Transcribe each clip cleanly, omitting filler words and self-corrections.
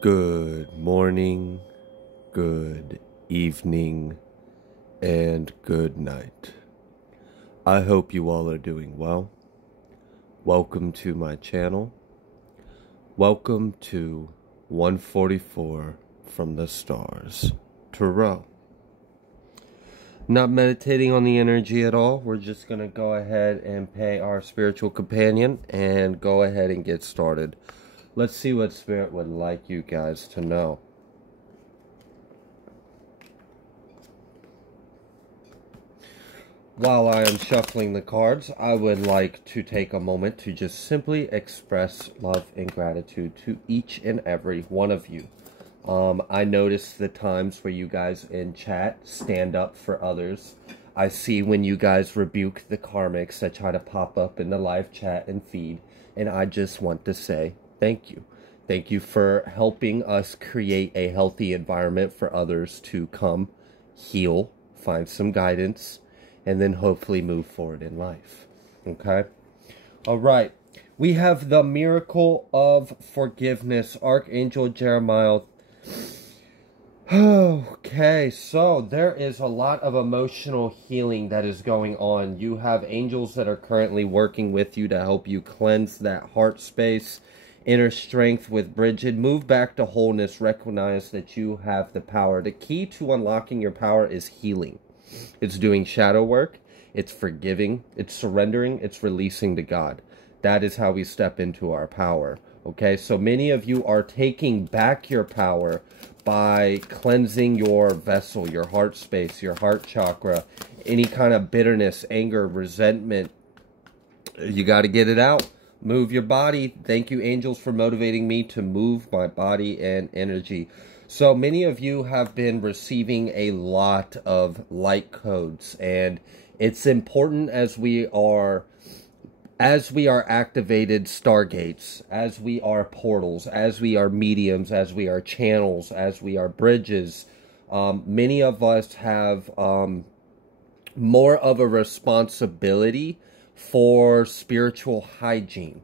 Good morning, good evening, and good night. I hope you all are doing well. Welcome to my channel. Welcome to 144 from the stars, Tarot. Not meditating on the energy at all. We're just going to go ahead and pay our spiritual companion and go ahead and get started. Let's see what Spirit would like you guys to know. While I am shuffling the cards, I would like to take a moment to just simply express love and gratitude to each and every one of you. I notice the times where you guys in chat stand up for others. I see when you guys rebuke the karmics that try to pop up in the live chat and feed. And I just want to say thank you. Thank you for helping us create a healthy environment for others to come, heal, find some guidance, and then hopefully move forward in life. Okay? All right. We have the miracle of forgiveness. Archangel Jeremiah. Okay, so there is a lot of emotional healing that is going on. You have angels that are currently working with you to help you cleanse that heart space. Inner strength with Bridget. Move back to wholeness. Recognize that you have the power. The key to unlocking your power is healing. It's doing shadow work. It's forgiving. It's surrendering. It's releasing to God. That is how we step into our power. Okay, so many of you are taking back your power by cleansing your vessel, your heart space, your heart chakra, any kind of bitterness, anger, resentment. You got to get it out. Move your body. Thank you, angels, for motivating me to move my body and energy. So many of you have been receiving a lot of light codes, and it's important as we are activated stargates, as we are portals, as we are mediums, as we are channels, as we are bridges. Many of us have more of a responsibility for spiritual hygiene.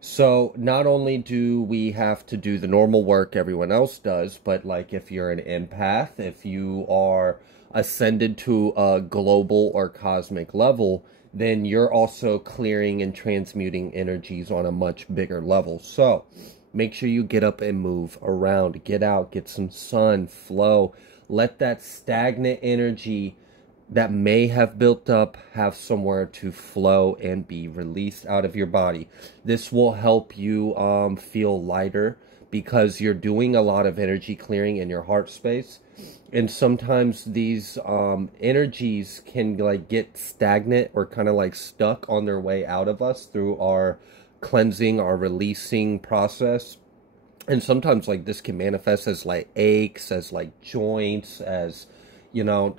So not only do we have to do the normal work everyone else does, but like if you're an empath, if you are ascended to a global or cosmic level, then you're also clearing and transmuting energies on a much bigger level. So make sure you get up and move around, get out, get some sun, flow, let that stagnant energy that may have built up have somewhere to flow and be released out of your body. This will help you feel lighter because you're doing a lot of energy clearing in your heart space. And sometimes these energies can like get stagnant or kind of like stuck on their way out of us through our cleansing, our releasing process. And sometimes like this can manifest as like aches, as like joints, as, you know,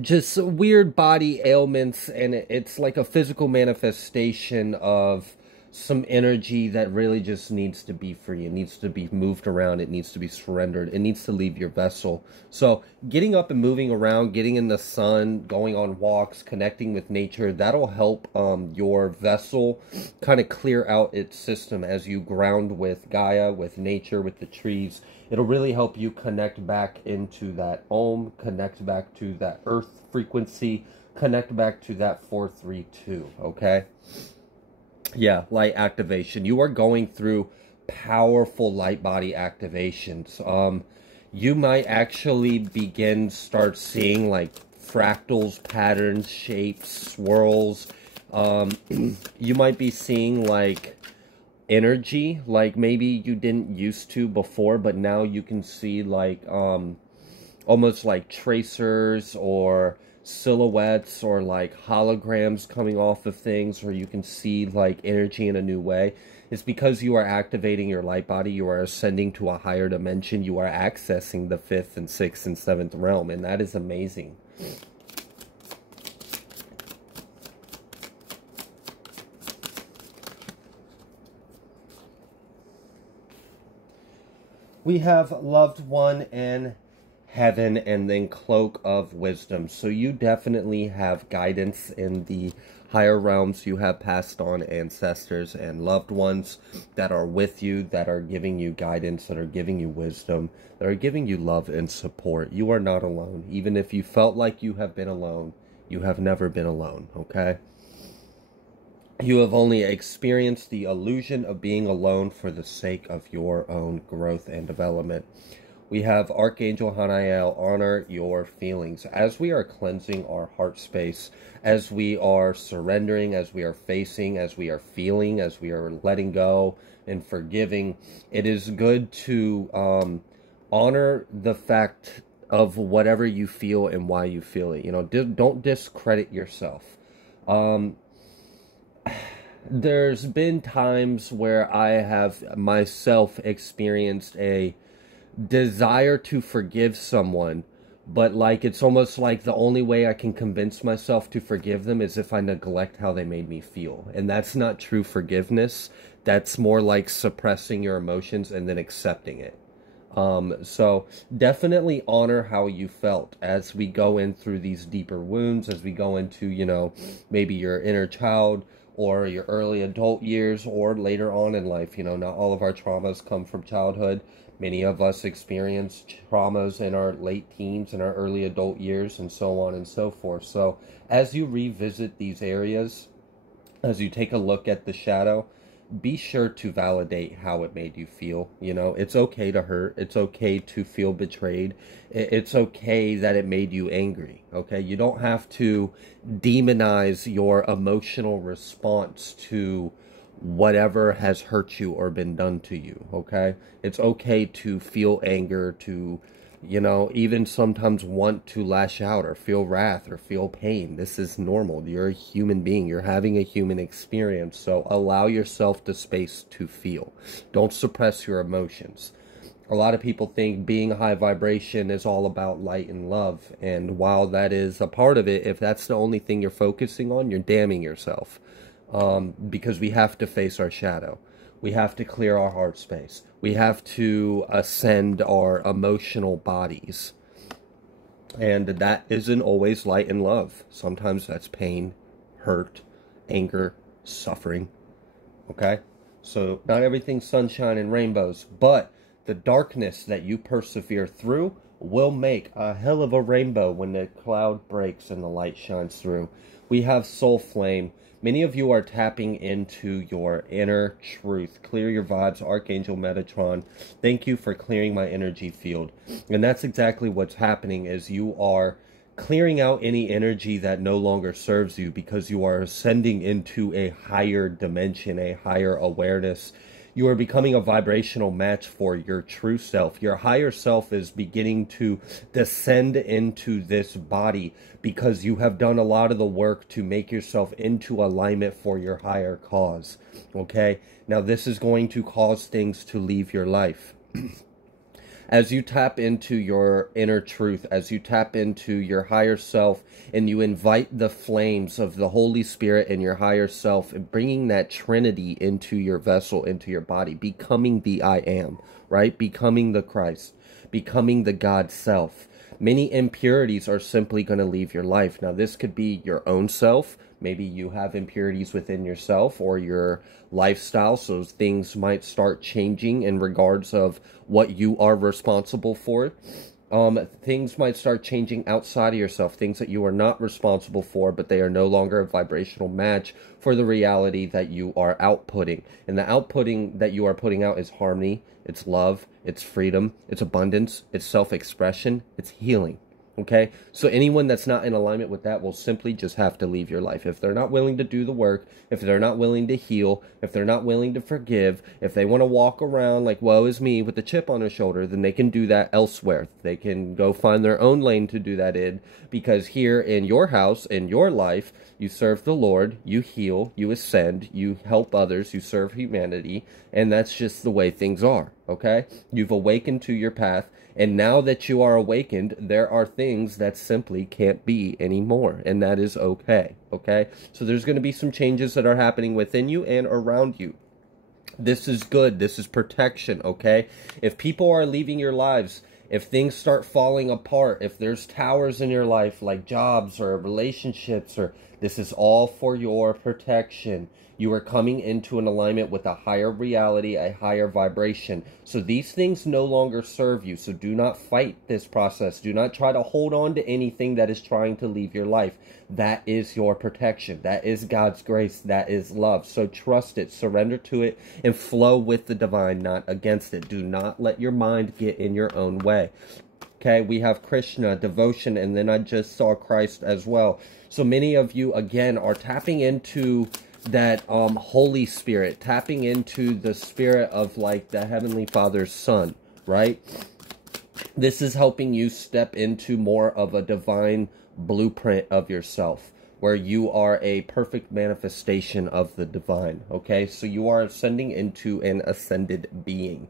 just weird body ailments, and it's like a physical manifestation of some energy that really just needs to be free. It needs to be moved around. It needs to be surrendered. It needs to leave your vessel. So getting up and moving around, getting in the sun, going on walks, connecting with nature, that'll help your vessel kind of clear out its system as you ground with Gaia, with nature, with the trees. It'll really help you connect back into that Om, connect back to that earth frequency, connect back to that 432, okay? Yeah, light activation. You are going through powerful light body activations. You might actually start seeing like fractals, patterns, shapes, swirls. You might be seeing like energy like maybe you didn't used to before, but now you can see like almost like tracers or silhouettes or like holograms coming off of things, or you can see like energy in a new way. It's because you are activating your light body. You are ascending to a higher dimension. You are accessing the 5th and 6th and 7th realm, and that is amazing. We have loved one in heaven and then cloak of wisdom. So you definitely have guidance in the higher realms. You have passed on ancestors and loved ones that are with you, that are giving you guidance, that are giving you wisdom, that are giving you love and support. You are not alone. Even if you felt like you have been alone, you have never been alone, okay? You have only experienced the illusion of being alone for the sake of your own growth and development. We have Archangel Hanael, honor your feelings. As we are cleansing our heart space, as we are surrendering, as we are facing, as we are feeling, as we are letting go and forgiving, it is good to honor the fact of whatever you feel and why you feel it. You know, don't discredit yourself. There's been times where I have myself experienced a desire to forgive someone, but like it's almost like the only way I can convince myself to forgive them is if I neglect how they made me feel. And that's not true forgiveness. That's more like suppressing your emotions and then accepting it. So definitely honor how you felt as we go in through these deeper wounds, as we go into, you know, maybe your inner child or your early adult years or later on in life. You know, not all of our traumas come from childhood. Many of us experience traumas in our late teens and our early adult years and so on and so forth. So as you revisit these areas, as you take a look at the shadow, be sure to validate how it made you feel. You know, it's okay to hurt. It's okay to feel betrayed. It's okay that it made you angry. Okay, you don't have to demonize your emotional response to whatever has hurt you or been done to you. Okay, it's okay to feel anger, to, you know, even sometimes want to lash out or feel wrath or feel pain. This is normal. You're a human being. You're having a human experience. So allow yourself the space to feel. Don't suppress your emotions. A lot of people think being high vibration is all about light and love. And while that is a part of it, if that's the only thing you're focusing on, you're damning yourself. Because we have to face our shadow. We have to clear our heart space. We have to ascend our emotional bodies. And that isn't always light and love. Sometimes that's pain, hurt, anger, suffering. Okay? So not everything's sunshine and rainbows, but the darkness that you persevere through will make a hell of a rainbow when the cloud breaks and the light shines through. We have soul flame. Many of you are tapping into your inner truth. Clear your vibes, Archangel Metatron. Thank you for clearing my energy field. And that's exactly what's happening, is you are clearing out any energy that no longer serves you, because you are ascending into a higher dimension, a higher awareness. You are becoming a vibrational match for your true self. Your higher self is beginning to descend into this body because you have done a lot of the work to make yourself into alignment for your higher cause. Okay? Now, this is going to cause things to leave your life. As you tap into your inner truth, as you tap into your higher self, and you invite the flames of the Holy Spirit and your higher self, and bringing that Trinity into your vessel, into your body, becoming the I am, right? Becoming the Christ, becoming the God self. Many impurities are simply going to leave your life. Now, this could be your own self. Maybe you have impurities within yourself or your lifestyle, so things might start changing in regards of what you are responsible for. Things might start changing outside of yourself, things that you are not responsible for, but they are no longer a vibrational match for the reality that you are outputting. And the outputting that you are putting out is harmony, it's love, it's freedom, it's abundance, it's self-expression, it's healing. Okay, so anyone that's not in alignment with that will simply just have to leave your life. If they're not willing to do the work, if they're not willing to heal, if they're not willing to forgive, if they want to walk around like woe is me with a chip on their shoulder, then they can do that elsewhere. They can go find their own lane to do that in, because here in your house, in your life, you serve the Lord, you heal, you ascend, you help others, you serve humanity, and that's just the way things are, okay? You've awakened to your path. And now that you are awakened, there are things that simply can't be anymore. And that is okay. Okay? So there's going to be some changes that are happening within you and around you. This is good. This is protection. Okay? If people are leaving your lives, if things start falling apart, if there's towers in your life like jobs or relationships, or This is all for your protection. You are coming into an alignment with a higher reality, a higher vibration. So these things no longer serve you. So do not fight this process. Do not try to hold on to anything that is trying to leave your life. That is your protection. That is God's grace. That is love. So trust it, surrender to it, and flow with the divine, not against it. Do not let your mind get in your own way. Okay, we have Krishna, devotion, and then I just saw Christ as well. So many of you, again, are tapping into that Holy Spirit, tapping into the spirit of like the Heavenly Father's Son, right? This is helping you step into more of a divine blueprint of yourself, where you are a perfect manifestation of the divine, okay? So you are ascending into an ascended being.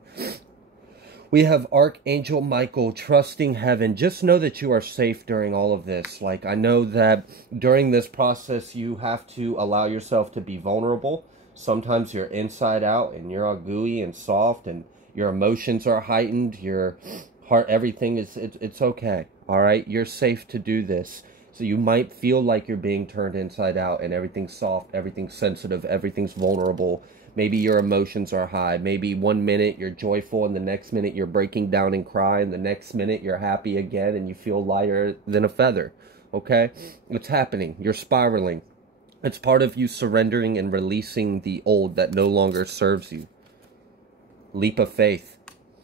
We have Archangel Michael, trusting heaven. Just know that you are safe during all of this. Like, I know that during this process, you have to allow yourself to be vulnerable. Sometimes you're inside out and you're all gooey and soft and your emotions are heightened. Your heart, everything is, it's okay. All right. You're safe to do this. So you might feel like you're being turned inside out and everything's soft, everything's sensitive, everything's vulnerable. Maybe your emotions are high. Maybe one minute you're joyful and the next minute you're breaking down and cry, and the next minute you're happy again and you feel lighter than a feather. Okay? It's happening. You're spiraling. It's part of you surrendering and releasing the old that no longer serves you. Leap of faith.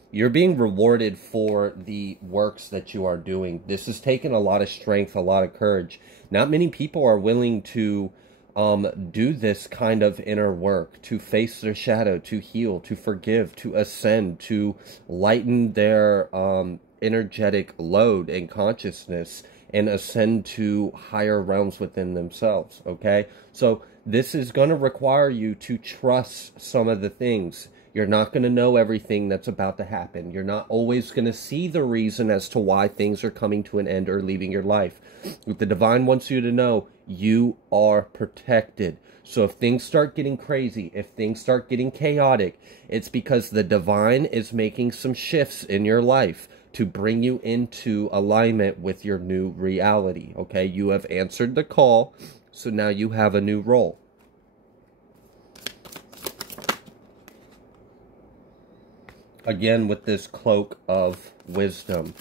You're being rewarded for the works that you are doing. This has taken a lot of strength, a lot of courage. Not many people are willing to do this kind of inner work, to face their shadow, to heal, to forgive, to ascend, to lighten their energetic load and consciousness and ascend to higher realms within themselves, okay? So this is going to require you to trust some of the things. You're not going to know everything that's about to happen. You're not always going to see the reason as to why things are coming to an end or leaving your life. What the divine wants you to know, you are protected. So if things start getting crazy, if things start getting chaotic, it's because the divine is making some shifts in your life to bring you into alignment with your new reality. Okay, you have answered the call, so now you have a new role. Again, with this cloak of wisdom.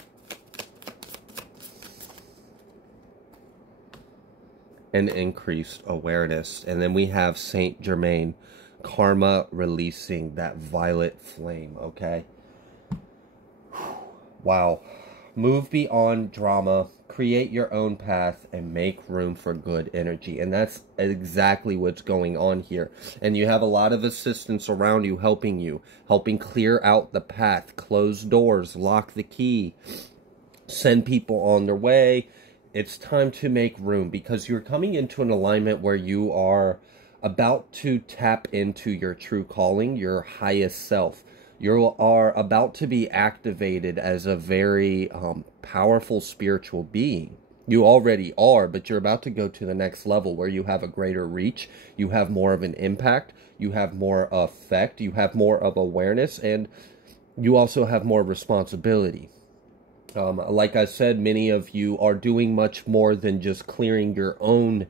And increased awareness. And then we have Saint Germain, karma releasing that violet flame, okay? Wow. Move beyond drama, create your own path, and make room for good energy. And that's exactly what's going on here. And you have a lot of assistants around you, helping clear out the path, close doors, lock the key, send people on their way. It's time to make room, because you're coming into an alignment where you are about to tap into your true calling, your highest self. You are about to be activated as a very powerful spiritual being. You already are, but you're about to go to the next level where you have a greater reach, you have more of an impact, you have more effect, you have more of awareness, and you also have more responsibility. Like I said, many of you are doing much more than just clearing your own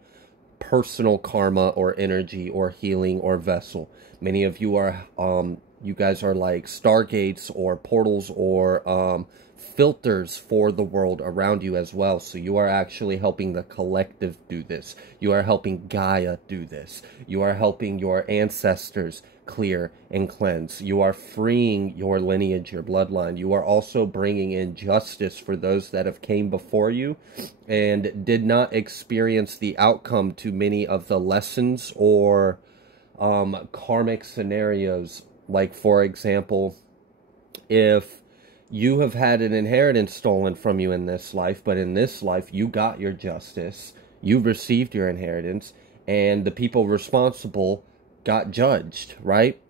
personal karma or energy or healing or vessel. Many of you are, you guys are like stargates or portals or filters for the world around you as well. So you are actually helping the collective do this. You are helping Gaia do this. You are helping your ancestors clear and cleanse. You are freeing your lineage, your bloodline. You are also bringing in justice for those that have came before you and did not experience the outcome to many of the lessons or karmic scenarios. Like, for example, if you have had an inheritance stolen from you in this life, but in this life you got your justice, you received your inheritance, and the people responsible got judged, right?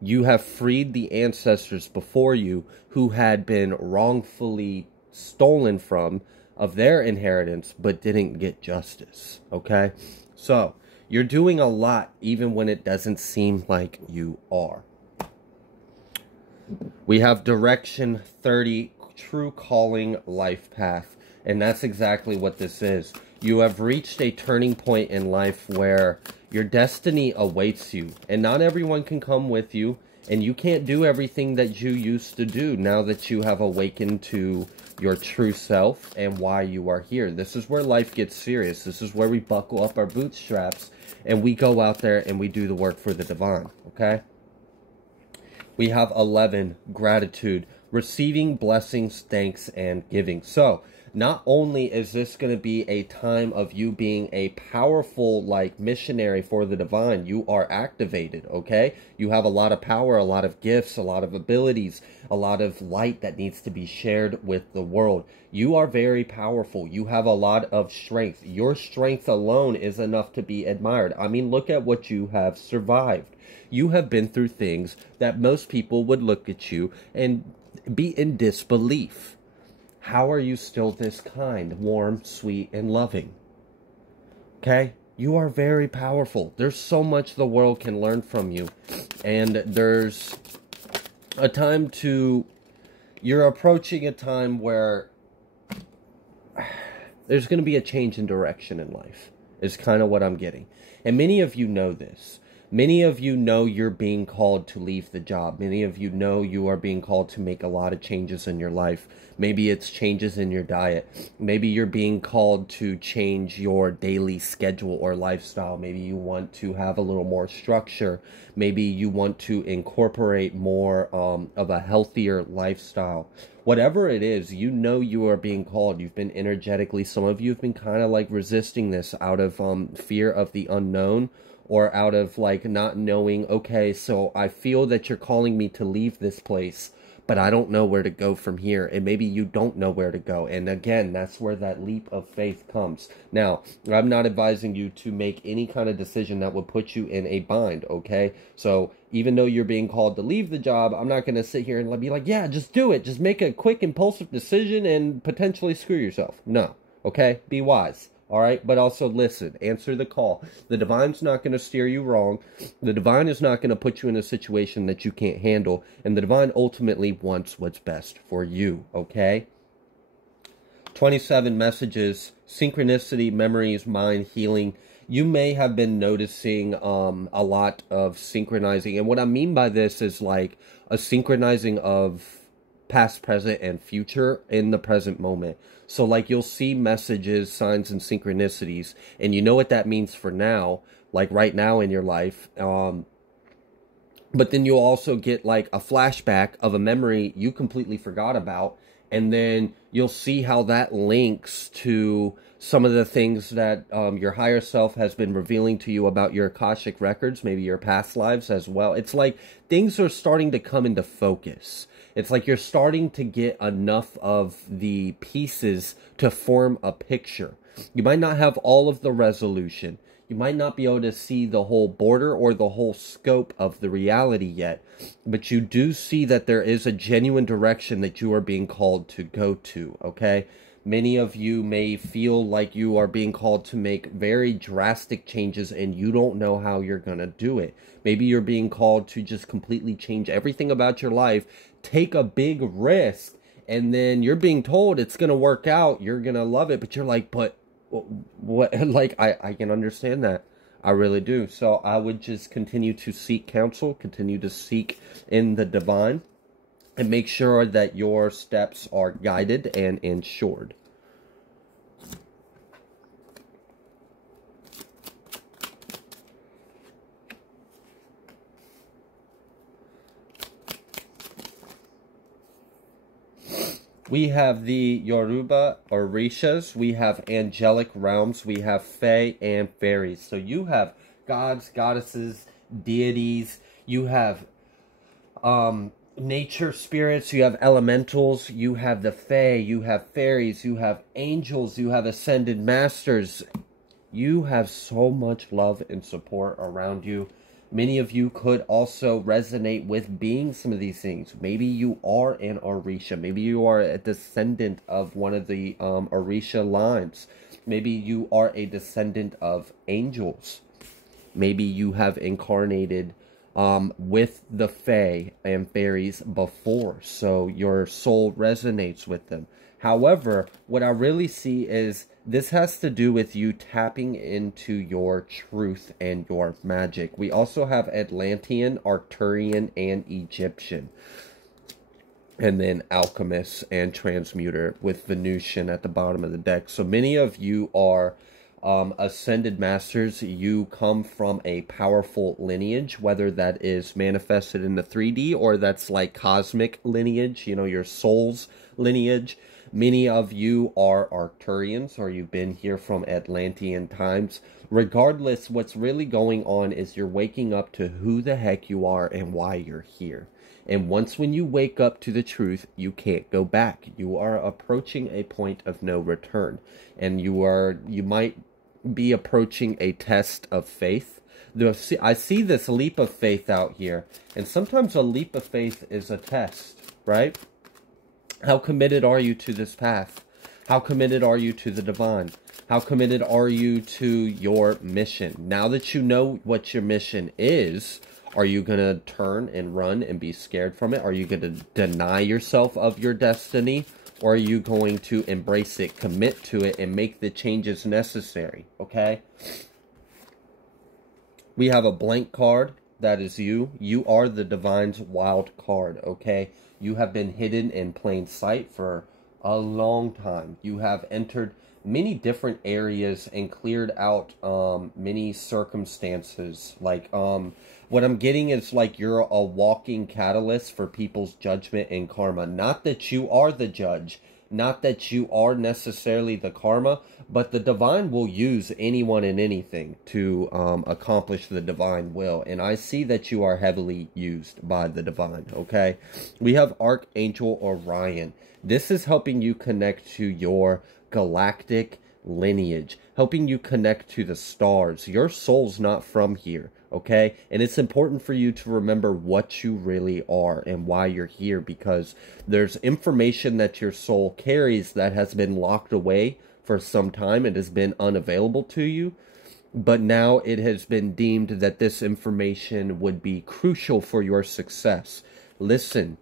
You have freed the ancestors before you who had been wrongfully stolen from of their inheritance, but didn't get justice, okay? So, you're doing a lot even when it doesn't seem like you are. We have Direction 30, True Calling Life Path. And that's exactly what this is. You have reached a turning point in life where your destiny awaits you. And not everyone can come with you. And you can't do everything that you used to do now that you have awakened to your true self and why you are here. This is where life gets serious. This is where we buckle up our bootstraps and we go out there and we do the work for the divine, okay? We have 11, gratitude, receiving blessings, thanks, and giving. So, not only is this going to be a time of you being a powerful, like, missionary for the divine, you are activated, okay? You have a lot of power, a lot of gifts, a lot of abilities, a lot of light that needs to be shared with the world. You are very powerful. You have a lot of strength. Your strength alone is enough to be admired. I mean, look at what you have survived. You have been through things that most people would look at you and be in disbelief. How are you still this kind, warm, sweet, and loving? Okay? You are very powerful. There's so much the world can learn from you. And there's a time to... You're approaching a time where there's going to be a change in direction in life, is kind of what I'm getting. And many of you know this. Many of you know you're being called to leave the job. Many of you know you are being called to make a lot of changes in your life. Maybe it's changes in your diet. Maybe you're being called to change your daily schedule or lifestyle. Maybe you want to have a little more structure. Maybe you want to incorporate more of a healthier lifestyle. Whatever it is, you know you are being called. You've been energetically, some of you have been kind of like resisting this out of fear of the unknown, or out of like not knowing, okay, so I feel that you're calling me to leave this place, but I don't know where to go from here. And maybe you don't know where to go. And again, that's where that leap of faith comes. Now, I'm not advising you to make any kind of decision that would put you in a bind, okay? So even though you're being called to leave the job, I'm not going to sit here and be like, yeah, just do it. Just make a quick, impulsive decision and potentially screw yourself. No, okay? Be wise. All right, but also listen, answer the call. The divine's not going to steer you wrong. The divine is not going to put you in a situation that you can't handle. And the divine ultimately wants what's best for you, okay? 27 messages, synchronicity, memories, mind, healing. You may have been noticing a lot of synchronizing. And what I mean by this is like a synchronizing of past, present, and future in the present moment. So like you'll see messages, signs, and synchronicities, and you know what that means for now, like right now in your life. But then you'll also get like a flashback of a memory you completely forgot about, and then you'll see how that links to some of the things that your higher self has been revealing to you about your Akashic records, maybe your past lives as well. It's like things are starting to come into focus. It's like you're starting to get enough of the pieces to form a picture. You might not have all of the resolution. You might not be able to see the whole border or the whole scope of the reality yet. But you do see that there is a genuine direction that you are being called to go to, okay? Many of you may feel like you are being called to make very drastic changes and you don't know how you're going to do it. Maybe you're being called to just completely change everything about your life, take a big risk, and then you're being told it's going to work out, you're going to love it, but you're like, but what? Like, I can understand that. I really do. So I would just continue to seek counsel, continue to seek in the divine, and make sure that your steps are guided and ensured. We have the Yoruba or Rishas, we have angelic realms, we have fae and fairies. So you have gods, goddesses, deities, you have nature spirits, you have elementals, you have the fae, you have fairies, you have angels, you have ascended masters. You have so much love and support around you. Many of you could also resonate with being some of these things. Maybe you are an Orisha. Maybe you are a descendant of one of the Orisha lines. Maybe you are a descendant of angels. Maybe you have incarnated with the fae and fairies before, so your soul resonates with them. However, what I really see is This has to do with you tapping into your truth and your magic. We also have Atlantean, Arcturian, and Egyptian. And then Alchemist and Transmuter with Venusian at the bottom of the deck. So many of you are Ascended Masters. You come from a powerful lineage, whether that is manifested in the 3D or that's like cosmic lineage, you know, your soul's lineage. Many of you are Arcturians, or you've been here from Atlantean times. Regardless, what's really going on is you're waking up to who the heck you are and why you're here. And once when you wake up to the truth, you can't go back. You are approaching a point of no return. And you might be approaching a test of faith. I see this leap of faith out here. And sometimes a leap of faith is a test, right? How committed are you to this path? How committed are you to the divine? How committed are you to your mission? Now that you know what your mission is, are you going to turn and run and be scared from it? Are you going to deny yourself of your destiny? Or are you going to embrace it, commit to it, and make the changes necessary? Okay? We have a blank card. That is you. You are the divine's wild card. Okay? You have been hidden in plain sight for a long time. You have entered many different areas and cleared out many circumstances. Like, what I'm getting is like you're a walking catalyst for people's judgment and karma. Not that you are the judge, not that you are necessarily the karma, but the divine will use anyone and anything to accomplish the divine will. And I see that you are heavily used by the divine, okay? We have Archangel Orion. This is helping you connect to your galactic lineage, helping you connect to the stars. Your soul's not from here, okay? And it's important for you to remember what you really are and why you're here, because there's information that your soul carries that has been locked away for some time. It has been unavailable to you, but now it has been deemed that this information would be crucial for your success. Listen,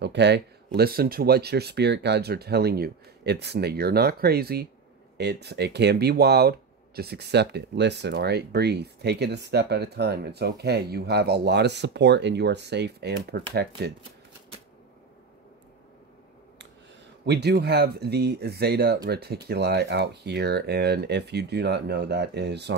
okay? Listen to what your spirit guides are telling you. You're not crazy. It can be wild. Just accept it. Listen, all right? Breathe. Take it a step at a time. It's okay. You have a lot of support and you are safe and protected. We do have the Zeta Reticuli out here, and if you do not know, that is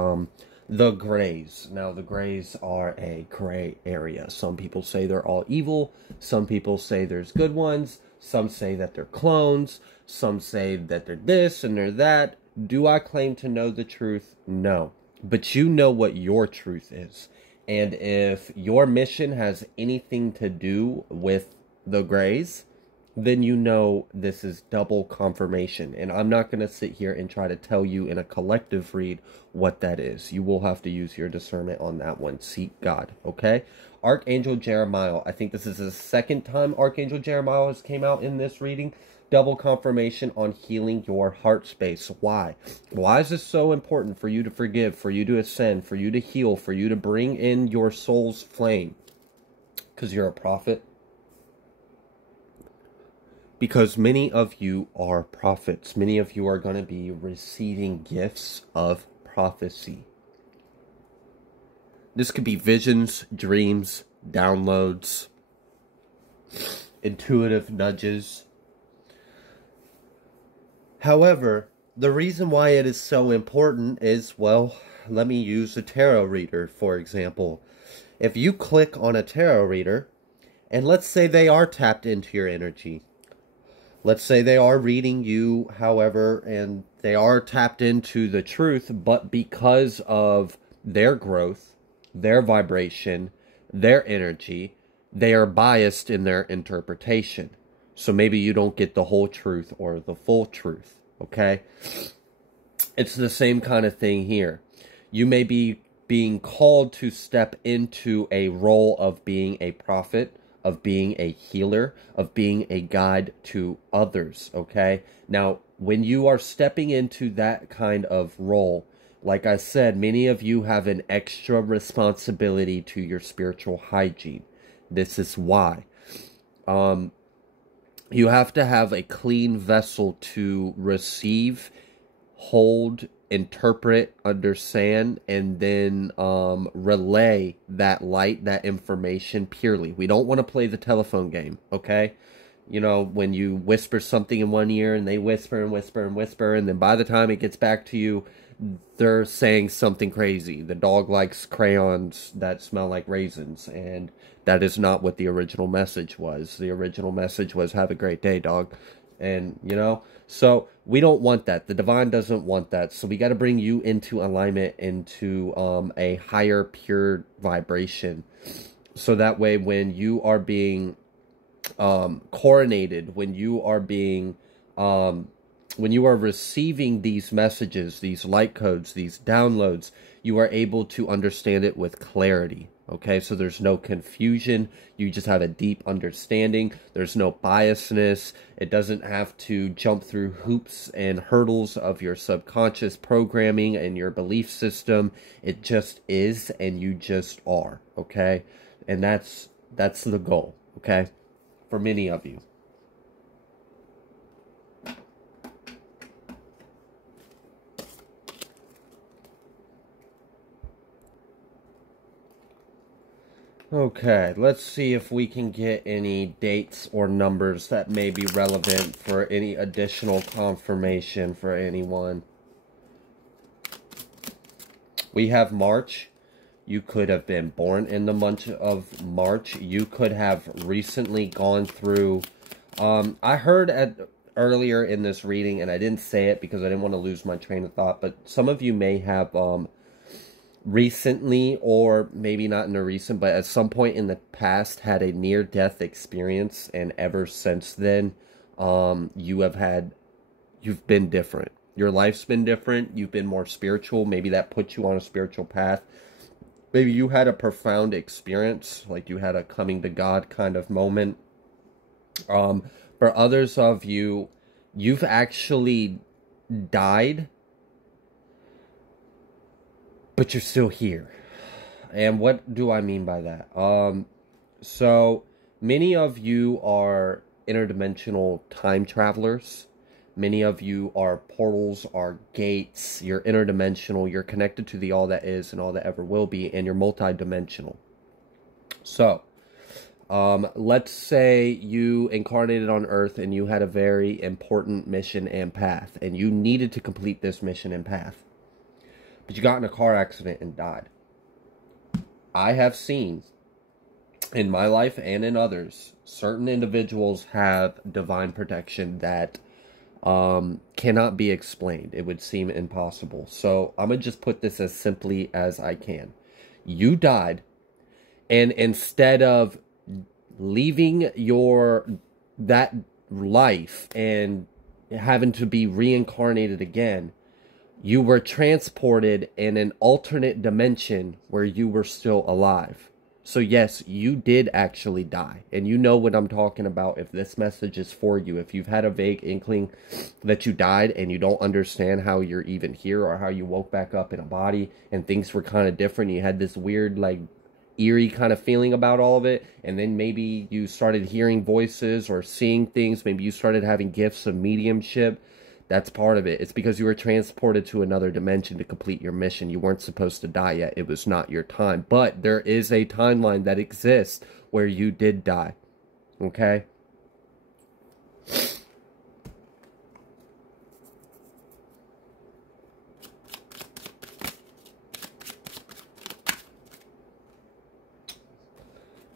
the Greys. Now, the Greys are a gray area. Some people say they're all evil. Some people say there's good ones. Some say that they're clones. Some say that they're this and they're that. Do I claim to know the truth? No. But you know what your truth is. And if your mission has anything to do with the Greys, then you know this is double confirmation. And I'm not going to sit here and try to tell you in a collective read what that is. You will have to use your discernment on that one. Seek God, okay? Archangel Jeremiah. I think this is the second time Archangel Jeremiah has came out in this reading. Double confirmation on healing your heart space. Why? Why is this so important for you to forgive, for you to ascend, for you to heal, for you to bring in your soul's flame? Because you're a prophet. Because many of you are prophets. Many of you are going to be receiving gifts of prophecy. This could be visions, dreams, downloads, intuitive nudges. However, the reason why it is so important is, well, let me use a tarot reader, for example. If you click on a tarot reader, and let's say they are tapped into your energy. Let's say they are reading you, however, and they are tapped into the truth, but because of their growth, their vibration, their energy, they are biased in their interpretation. So maybe you don't get the whole truth or the full truth, okay? It's the same kind of thing here. You may be being called to step into a role of being a prophet, of being a healer, of being a guide to others, okay? Now, when you are stepping into that kind of role, like I said, many of you have an extra responsibility to your spiritual hygiene. This is why. You have to have a clean vessel to receive hold, interpret, understand, and then relay that light, that information purely. We don't want to play the telephone game, okay? You know, when you whisper something in one ear and they whisper and whisper and whisper, and then by the time it gets back to you, they're saying something crazy. The dog likes crayons that smell like raisins, and that is not what the original message was. The original message was, have a great day, dog. And, you know, so we don't want that. The divine doesn't want that. So we got to bring you into alignment, into a higher, pure vibration. So that way, when you are being coronated, when you are being, when you are receiving these messages, these light codes, these downloads, you are able to understand it with clarity. Okay, so there's no confusion. You just have a deep understanding. There's no biasness. It doesn't have to jump through hoops and hurdles of your subconscious programming and your belief system. It just is, and you just are. Okay, and that's the goal. Okay, for many of you. Okay, let's see if we can get any dates or numbers that may be relevant for any additional confirmation for anyone. We have March. You could have been born in the month of March. You could have recently gone through... I heard earlier in this reading, and I didn't say it because I didn't want to lose my train of thought, but some of you may have... recently, or maybe not in the recent, but at some point in the past had a near-death experience, and ever since then, you've been different. Your life's been different. You've been more spiritual. Maybe that puts you on a spiritual path. Maybe you had a profound experience, like you had a coming to God kind of moment. For others of you, you've actually died, but you're still here. And what do I mean by that? So many of you are interdimensional time travelers. Many of you are portals, are gates. You're interdimensional. You're connected to the all that is and all that ever will be, and you're multidimensional. So, let's say you incarnated on Earth and you had a very important mission and path, and you needed to complete this mission and path. But you got in a car accident and died. I have seen, in my life and in others, certain individuals have divine protection that cannot be explained. It would seem impossible. So I'm going to just put this as simply as I can. You died, and instead of leaving that life and having to be reincarnated again, you were transported in an alternate dimension where you were still alive. So yes, you did actually die. And you know what I'm talking about if this message is for you. If you've had a vague inkling that you died and you don't understand how you're even here, or how you woke back up in a body and things were kind of different. You had this weird, like, eerie kind of feeling about all of it. And then maybe you started hearing voices or seeing things. Maybe you started having gifts of mediumship. That's part of it. It's because you were transported to another dimension to complete your mission. You weren't supposed to die yet. It was not your time. But there is a timeline that exists where you did die. Okay?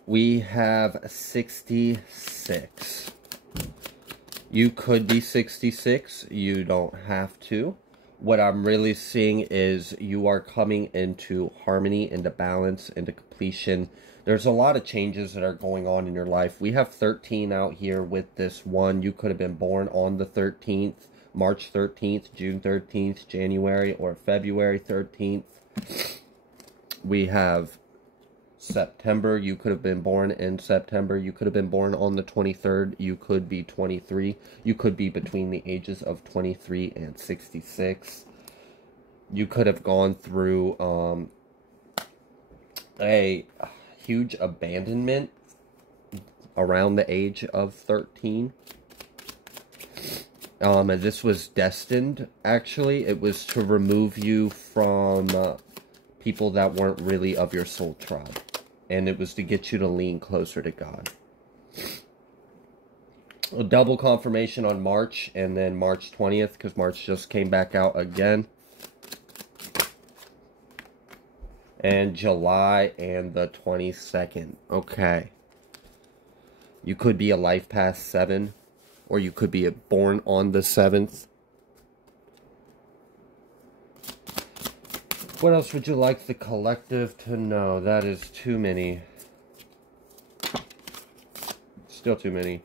We have 66. You could be 66. You don't have to. What I'm really seeing is you are coming into harmony, into balance, into completion. There's a lot of changes that are going on in your life. We have 13 out here with this one. You could have been born on the 13th, March 13th, June 13th, January, or February 13th. We have September. You could have been born in September. You could have been born on the 23rd. You could be 23. You could be between the ages of 23 and 66. You could have gone through a huge abandonment around the age of 13. And this was destined, actually. It was to remove you from people that weren't really of your soul tribe. And it was to get you to lean closer to God. A double confirmation on March, and then March 20th, because March just came back out again. And July and the 22nd. Okay. You could be a life path 7, or you could be born on the 7th. What else would you like the collective to know? That is too many. Still too many.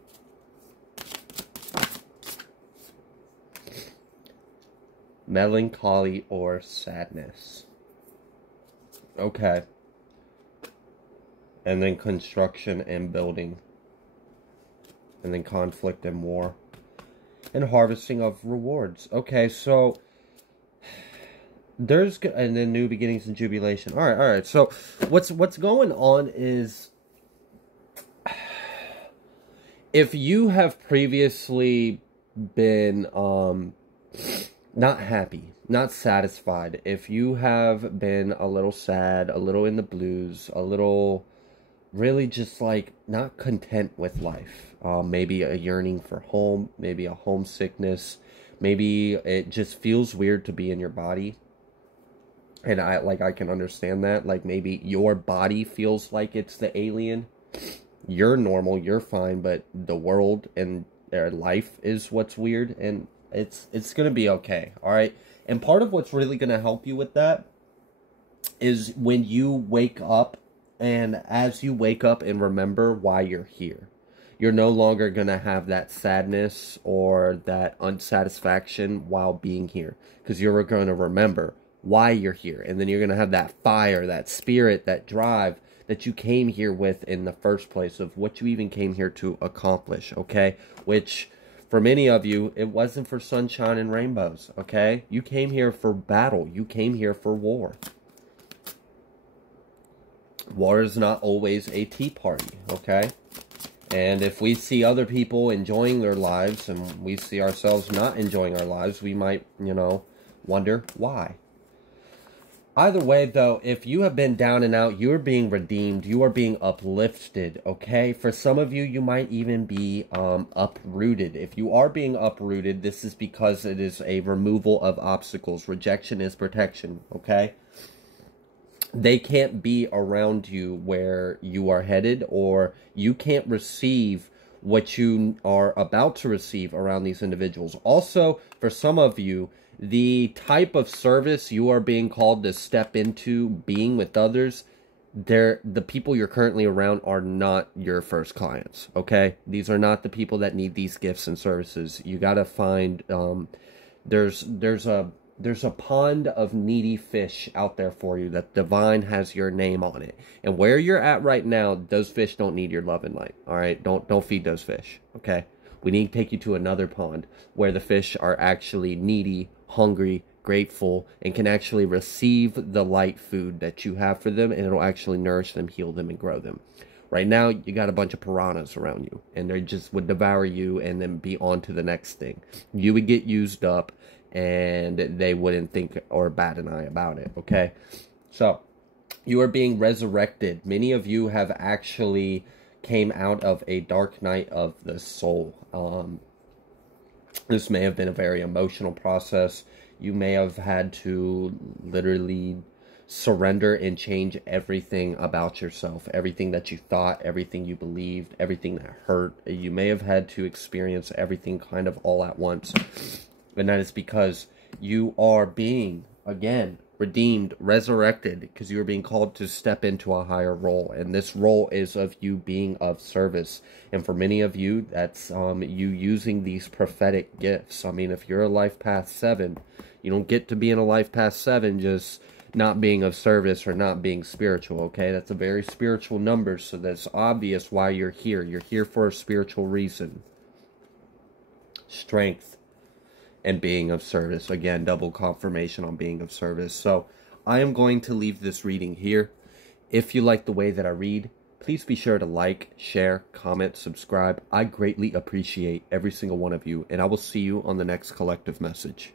Melancholy or sadness. Okay. And then construction and building. And then conflict and war. And harvesting of rewards. Okay, so there's, and then new beginnings and jubilation. All right. So what's going on is, if you have previously been not happy, not satisfied, if you have been a little sad, a little in the blues, a little really just like not content with life, maybe a yearning for home, maybe a homesickness, maybe it just feels weird to be in your body. And I can understand that. Like, maybe your body feels like it's the alien. You're normal, you're fine, but the world and their life is what's weird, and it's going to be okay, all right? And part of what's really going to help you with that is when you wake up, and as you wake up and remember why you're here. You're no longer going to have that sadness or that unsatisfaction while being here, because you're going to remember why you're here, and then you're going to have that fire, that spirit, that drive that you came here with in the first place, of what you even came here to accomplish, okay? Which, for many of you, it wasn't for sunshine and rainbows, okay? You came here for battle. You came here for war. War is not always a tea party, okay? And if we see other people enjoying their lives and we see ourselves not enjoying our lives, we might, wonder why. Either way, though, if you have been down and out, you are being redeemed. You are being uplifted, okay? For some of you, you might even be uprooted. If you are being uprooted, this is because it is a removal of obstacles. Rejection is protection, okay? They can't be around you where you are headed, or you can't receive what you are about to receive around these individuals. Also, for some of you, the type of service you are being called to step into, being with others, the people you're currently around are not your first clients, okay? These are not the people that need these gifts and services. You got to find, there's a pond of needy fish out there for you that divine has your name on it. And where you're at right now, those fish don't need your love and light, all right? Don't feed those fish, okay? We need to take you to another pond where the fish are actually needy, hungry, grateful, and can actually receive the light food that you have for them, and it'll actually nourish them, heal them, and grow them. Right now, you got a bunch of piranhas around you, and they just would devour you and then be on to the next thing. You would get used up, and they wouldn't think or bat an eye about it, okay? So, you are being resurrected. Many of you have actually came out of a dark night of the soul. This may have been a very emotional process. You may have had to literally surrender and change everything about yourself. Everything that you thought, everything you believed, everything that hurt. You may have had to experience everything kind of all at once. And that is because you are being, again, redeemed, resurrected, because you are being called to step into a higher role. And this role is of you being of service. And for many of you, that's you using these prophetic gifts. I mean, if you're a life path 7, you don't get to be in a life path 7 just not being of service or not being spiritual, okay? That's a very spiritual number, so that's obvious why you're here. You're here for a spiritual reason. Strength and being of service. Again, double confirmation on being of service. So I am going to leave this reading here. If you like the way that I read, Please be sure to like, share, comment, subscribe. I greatly appreciate every single one of you, and I will see you on the next collective message.